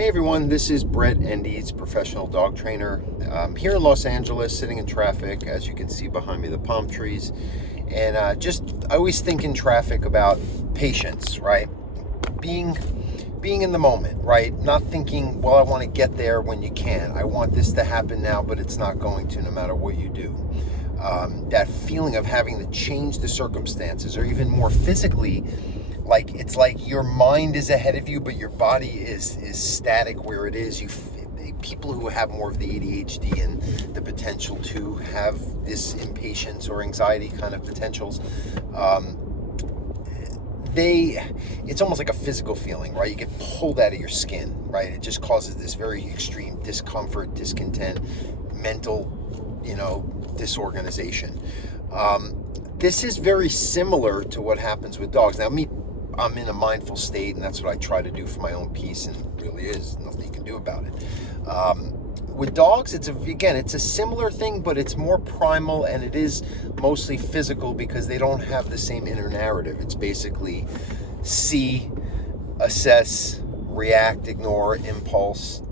Hey everyone, this is Brett Endies, professional dog trainer. I'm here in Los Angeles, sitting in traffic, as you can see behind me, the palm trees. And I always think in traffic about patience, right? Being in the moment, right? Not thinking, well, I want to get there when you can. I want this to happen now, but it's not going to no matter what you do. That feeling of having to change the circumstances, or even more physically, like it's like your mind is ahead of you, but your body is static where it is. People who have more of the ADHD and the potential to have this impatience or anxiety kind of potentials, it's almost like a physical feeling, right? You get pulled out of your skin, right? It just causes this very extreme discomfort, discontent, mental, disorganization. This is very similar to what happens with dogs. Now, I'm in a mindful state, and that's what I try to do for my own peace, and it really is nothing you can do about it. With dogs, it's a similar thing, but it's more primal, and it is mostly physical because they don't have the same inner narrative. It's basically see, assess, react, ignore, impulse,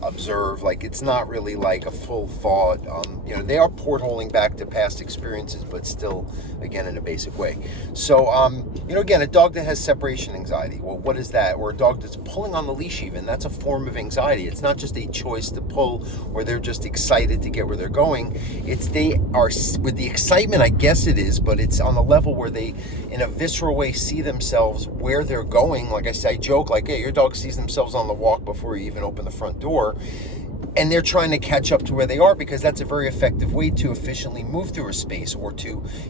observe. Like, it's not really like a full thought. They are portholing back to past experiences, but still, again, in a basic way. So, again, a dog that has separation anxiety, well, what is that? Or a dog that's pulling on the leash even, that's a form of anxiety. It's not just a choice to pull, or they're just excited to get where they're going. They are, with the excitement, I guess it is, but it's on the level where they, in a visceral way, see themselves where they're going. Like I joke, like, hey, your dog sees themselves on the walk before you even open the front door. And they're trying to catch up to where they are, because that's a very effective way to efficiently move through a space, or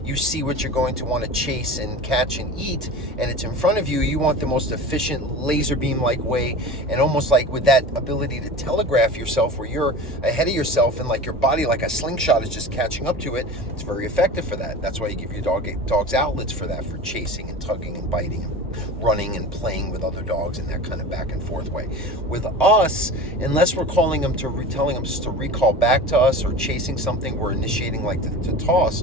you see what you're going to want to chase and catch and eat, and it's in front of you. You want the most efficient laser beam like way, and almost like with that ability to telegraph yourself where you're ahead of yourself, and like your body, like a slingshot, is just catching up to it. It's very effective for that. That's why you give your dogs outlets for that, for chasing and tugging and biting and running and playing with other dogs in that kind of back and forth way. With us, unless we're telling them to recall back to us, or chasing something, we're initiating like to toss,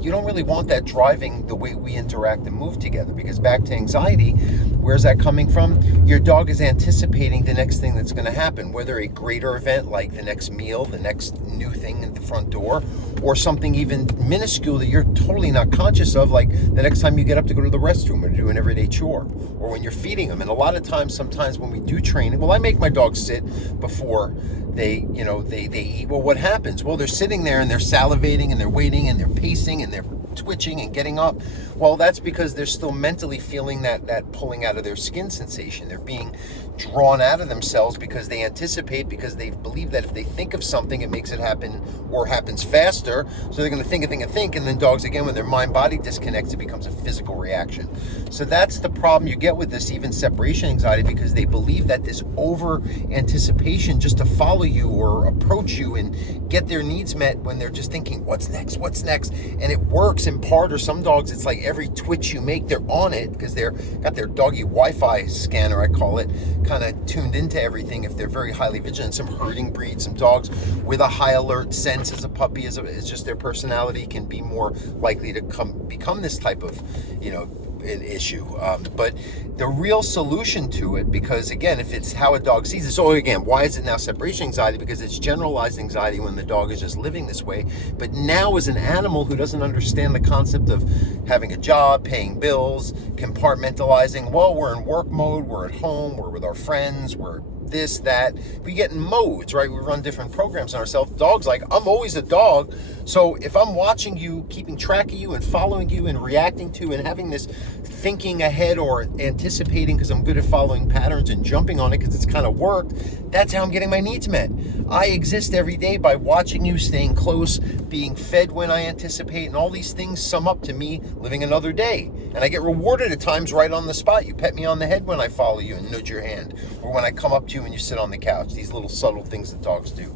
you don't really want that driving the way we interact and move together. Because back to anxiety, where's that coming from? Your dog is anticipating the next thing that's going to happen, whether a greater event like the next meal, the next new thing at the front door, or something even minuscule that you're totally not conscious of, like the next time you get up to go to the restroom or to do an everyday chore, or when you're feeding them. And a lot of times, sometimes when we do training, well, I make my dogs sit before they eat. Well, what happens? Well, they're sitting there and they're salivating and they're waiting and they're pacing and they're twitching and getting up. Well, that's because they're still mentally feeling that pulling out of their skin sensation. They're being drawn out of themselves because they anticipate, because they believe that if they think of something, it makes it happen, or happens faster. So they're going to think, and then dogs, again, when their mind-body disconnects, it becomes a physical reaction. So that's the problem you get with this, even separation anxiety, because they believe that this over anticipation just to follow you or approach you and get their needs met, when they're just thinking, what's next? And it works in part. Or some dogs, it's like every twitch you make, they're on it, because they're got their doggy Wi-Fi scanner, I call it, kind of tuned into everything if they're very highly vigilant. Some herding breeds, some dogs with a high alert sense as a puppy, is just their personality can be more likely to become this type of an issue. But the real solution to it, because again, if it's how a dog sees it, so again, why is it now separation anxiety? Because it's generalized anxiety when the dog is just living this way. But now, as an animal who doesn't understand the concept of having a job, paying bills, compartmentalizing, well, we're in work mode, we're at home, we're with our friends, we're this, that. We get in modes, right? We run different programs on ourselves. Dogs, like, I'm always a dog. So if I'm watching you, keeping track of you and following you and reacting to and having this thinking ahead or anticipating, because I'm good at following patterns and jumping on it because it's kind of worked, that's how I'm getting my needs met. I exist every day by watching you, staying close, being fed when I anticipate, and all these things sum up to me living another day. And I get rewarded at times right on the spot. You pet me on the head when I follow you and nudge your hand, or when I come up to you and you sit on the couch. These little subtle things that dogs do,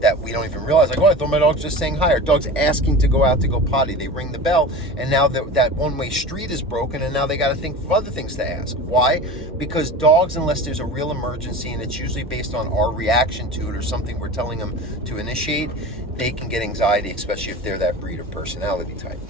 that we don't even realize. Like, oh, I thought my dog's just saying hi. Or dog's asking to go out to go potty. They ring the bell, and now that one-way street is broken, and now they got to think of other things to ask. Why? Because dogs, unless there's a real emergency, and it's usually based on our reaction to it or something we're telling them to initiate, they can get anxiety, especially if they're that breed or personality type.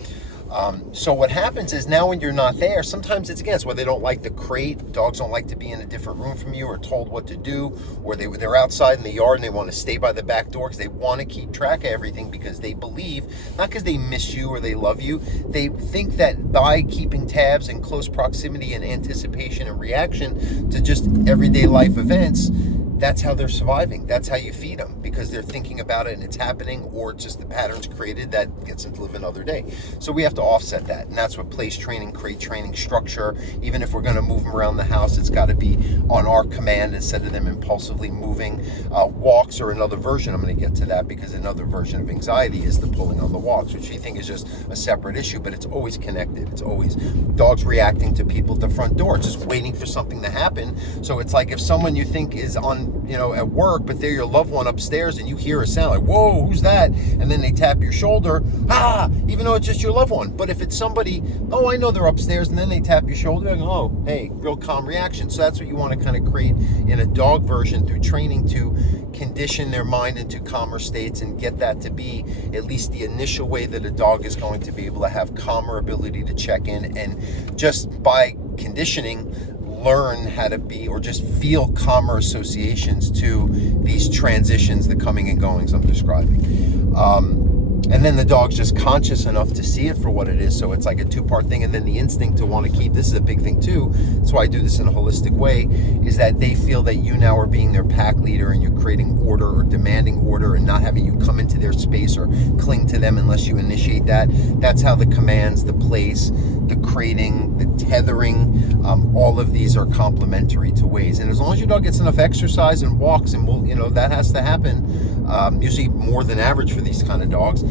So what happens is now when you're not there, sometimes it's where they don't like the crate. Dogs don't like to be in a different room from you or told what to do, or they're outside in the yard and they want to stay by the back door because they want to keep track of everything, because they believe, not because they miss you or they love you, they think that by keeping tabs in close proximity and anticipation and reaction to just everyday life events, that's how they're surviving. That's how you feed them, because they're thinking about it and it's happening, or it's just the patterns created that gets them to live another day. So we have to offset that, and that's what place training, crate training, structure. Even if we're going to move them around the house, it's got to be on our command instead of them impulsively moving. Walks are another version. I'm going to get to that, because another version of anxiety is the pulling on the walks, which we think is just a separate issue, but it's always connected. It's always dogs reacting to people at the front door. It's just waiting for something to happen. So it's like if someone you think is on, at work, but they're your loved one upstairs and you hear a sound like, whoa, who's that? And then they tap your shoulder, even though it's just your loved one. But if it's somebody, oh, I know they're upstairs, and then they tap your shoulder, and oh, hey, real calm reaction. So that's what you want to kind of create in a dog version through training, to condition their mind into calmer states and get that to be at least the initial way that a dog is going to be able to have calmer ability to check in, and just by conditioning, learn how to be, or just feel calmer associations to these transitions, the coming and goings I'm describing. And then the dog's just conscious enough to see it for what it is. So it's like a two-part thing. And then the instinct to want to keep, this is a big thing too, that's why I do this in a holistic way, is that they feel that you now are being their pack leader, and you're creating order or demanding order, and not having you come into their space or cling to them unless you initiate that. That's how the commands, the place, the crating, the tethering, all of these are complementary to ways. And as long as your dog gets enough exercise and walks, and that has to happen, usually more than average for these kind of dogs,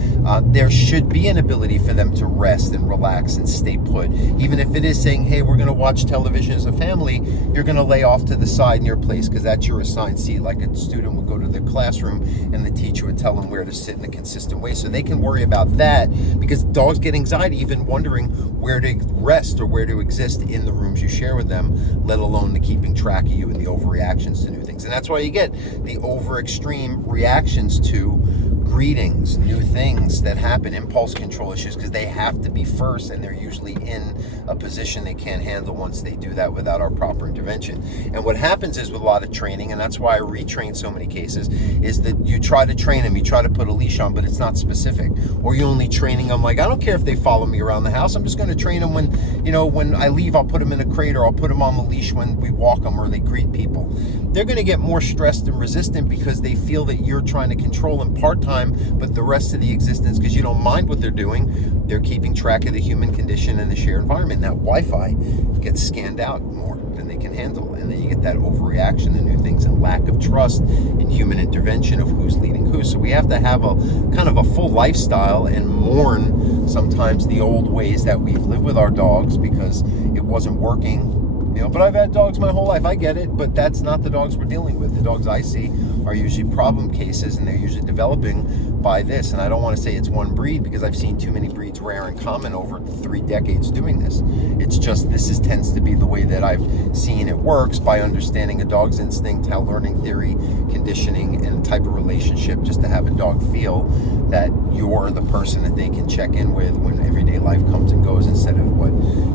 there should be an ability for them to rest and relax and stay put. Even if it is saying, hey, we're going to watch television as a family, you're going to lay off to the side in your place, because that's your assigned seat. Like a student would go to the classroom and the teacher would tell them where to sit in a consistent way, so they can worry about that, because dogs get anxiety even wondering where to rest or where to exist in the rooms you share with them, let alone the keeping track of you and the overreactions to new things. And that's why you get the over extreme reactions to greetings, new things that happen, impulse control issues, because they have to be first, and they're usually in a position they can't handle once they do that without our proper intervention. And what happens is, with a lot of training, and that's why I retrain so many cases, is that you try to train them, you try to put a leash on, but it's not specific. Or you're only training them like, I don't care if they follow me around the house, I'm just going to train them when I leave, I'll put them in a crate, or I'll put them on the leash when we walk them or they greet people. They're going to get more stressed and resistant, because they feel that you're trying to control them part-time, but the rest of the existence, because you don't mind what they're doing, they're keeping track of the human condition and the shared environment. That Wi-Fi gets scanned out more than they can handle, and then you get that overreaction to new things and lack of trust in human intervention of who's leading who. So we have to have a kind of a full lifestyle and mourn sometimes the old ways that we've lived with our dogs because it wasn't working. But I've had dogs my whole life. I get it, but that's not the dogs we're dealing with. The dogs I see are usually problem cases, and they're usually developing by this. And I don't want to say it's one breed, because I've seen too many breeds rare and common over 3 decades doing this. It's just this tends to be the way that I've seen it works, by understanding a dog's instinct, how learning theory, conditioning, and type of relationship, just to have a dog feel that you're the person that they can check in with when everyday life comes and goes, instead of what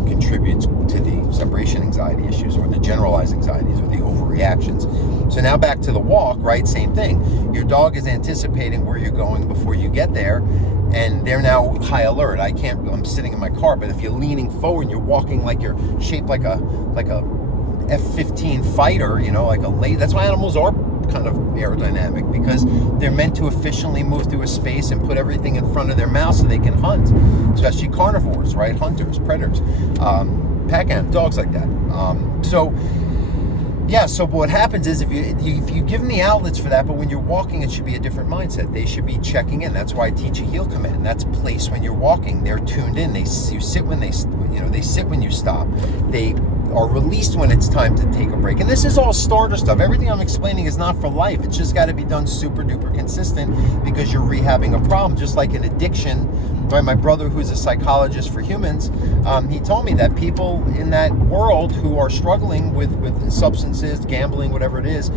contributes to the separation anxiety issues, or the generalized anxieties, or the overreactions. So now back to the walk, right? Same thing. Your dog is anticipating where you're going before you get there, and they're now high alert. I'm sitting in my car, but if you're leaning forward and you're walking like you're shaped like a F-15 fighter, like a late. That's why animals are kind of aerodynamic, because they're meant to efficiently move through a space and put everything in front of their mouth so they can hunt, especially carnivores, right? Hunters, predators, pack animals, dogs like that. So what happens is, if you give them the outlets for that, but when you're walking, it should be a different mindset. They should be checking in. That's why I teach a heel command. That's place when you're walking. They're tuned in. You sit when they sit when you stop. They are released when it's time to take a break. And this is all starter stuff. Everything I'm explaining is not for life. It's just got to be done super duper consistent because you're rehabbing a problem, just like an addiction. Right? My brother, who's a psychologist for humans, he told me that people in that world who are struggling with substances, gambling, whatever it is,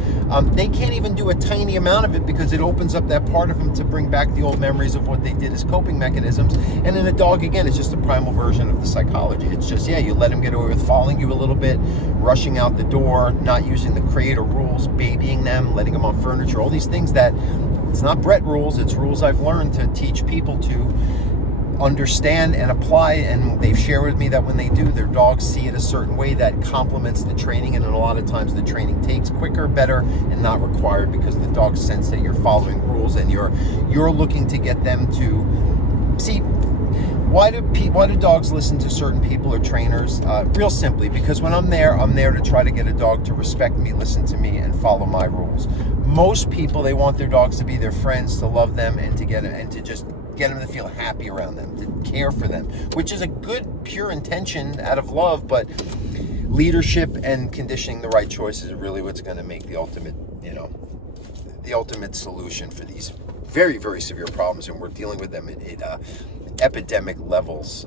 they can't even do a tiny amount of it because it opens up that part of them to bring back the old memories of what they did as coping mechanisms. And in a dog, again, it's just a primal version of the psychology. It's just, you let him get away with following you a little bit, rushing out the door, not using the crate or rules, babying them, letting them on furniture, all these things that, it's not Brett rules, it's rules I've learned to teach people to understand and apply, and they've shared with me that when they do, their dogs see it a certain way that complements the training, and a lot of times the training takes quicker, better, and not required because the dogs sense that you're following rules and you're looking to get them to see. Why do dogs listen to certain people or trainers? Real simply, because when I'm there to try to get a dog to respect me, listen to me, and follow my rules. Most people, they want their dogs to be their friends, to love them, and to just get them to feel happy around them, to care for them, which is a good, pure intention out of love, but leadership and conditioning the right choices is really what's going to make the ultimate solution for these very, very severe problems, and we're dealing with them at epidemic levels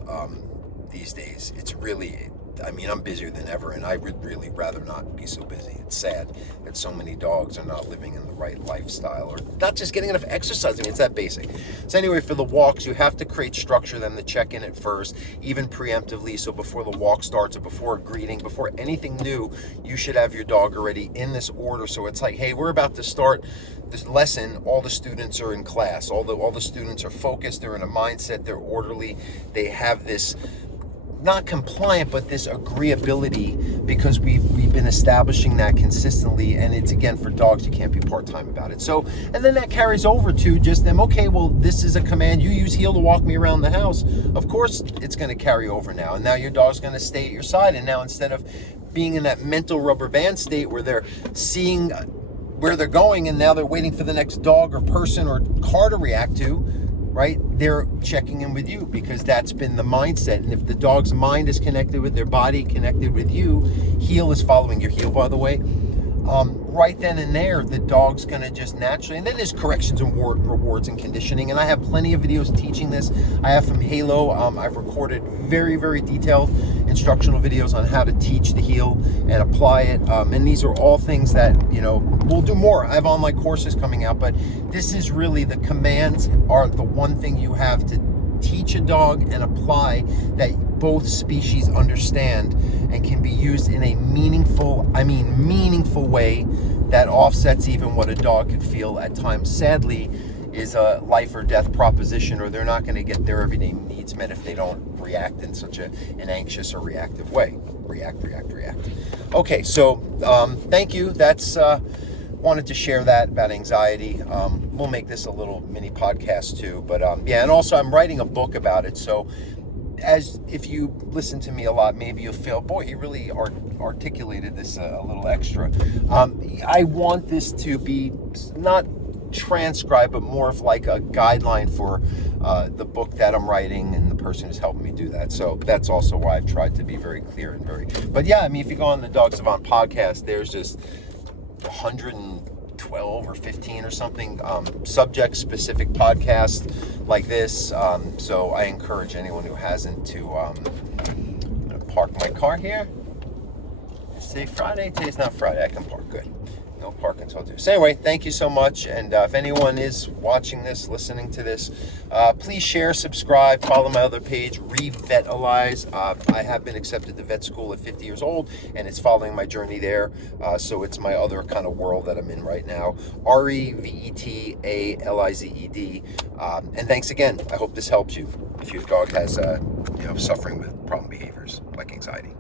these days. It's really, I'm busier than ever, and I would really rather not be so busy. It's sad that so many dogs are not living in the right lifestyle or not just getting enough exercise. It's that basic. So anyway, for the walks, you have to create structure, then to check in at first, even preemptively. So before the walk starts or before a greeting, before anything new, you should have your dog already in this order. So it's like, hey, we're about to start this lesson. All the students are in class. All the students are focused. They're in a mindset. They're orderly. They have this, not compliant, but this agreeability, because we've been establishing that consistently. And it's, again, for dogs, you can't be part-time about it. So, and then that carries over to just them, okay, well, this is a command. You use heel to walk me around the house. Of course, it's going to carry over now. And now your dog's going to stay at your side. And now, instead of being in that mental rubber band state where they're seeing where they're going and now they're waiting for the next dog or person or car to react to, right? They're checking in with you because that's been the mindset. And if the dog's mind is connected with their body, connected with you, heel is following your heel, by the way, right then and there, the dog's going to just naturally, and then there's corrections and rewards and conditioning. And I have plenty of videos teaching this. I have from Halo. I've recorded very, very detailed instructional videos on how to teach the heel and apply it. And these are all things that, we'll do more. I have online courses coming out, but this is really, the commands are the one thing you have to teach a dog and apply that both species understand and can be used in a meaningful way that offsets even what a dog could feel at times, sadly, is a life or death proposition, or they're not going to get their everyday needs met if they don't react in such an anxious or reactive way. React. Okay, so thank you. That's wanted to share that about anxiety. We'll make this a little mini podcast too, but and also I'm writing a book about it. So as if you listen to me a lot, maybe you'll feel, boy, he really articulated this a little extra. I want this to be not transcribed, but more of like a guideline for the book that I'm writing and the person who's helping me do that. So that's also why I've tried to be very clear and but if you go on the Dog Savant podcast, there's just 112 or 15 or something subject specific podcast like this. So I encourage anyone who hasn't to, I'm gonna park my car here. Is today Friday? Today's not Friday. I can park. Good. No parking until due. So anyway, thank you so much. And if anyone is watching this, listening to this, please share, subscribe, follow my other page, Revetalize. I have been accepted to vet school at 50 years old, and it's following my journey there. So it's my other kind of world that I'm in right now. Revetalized. And thanks again. I hope this helps you if your dog has suffering with problem behaviors like anxiety.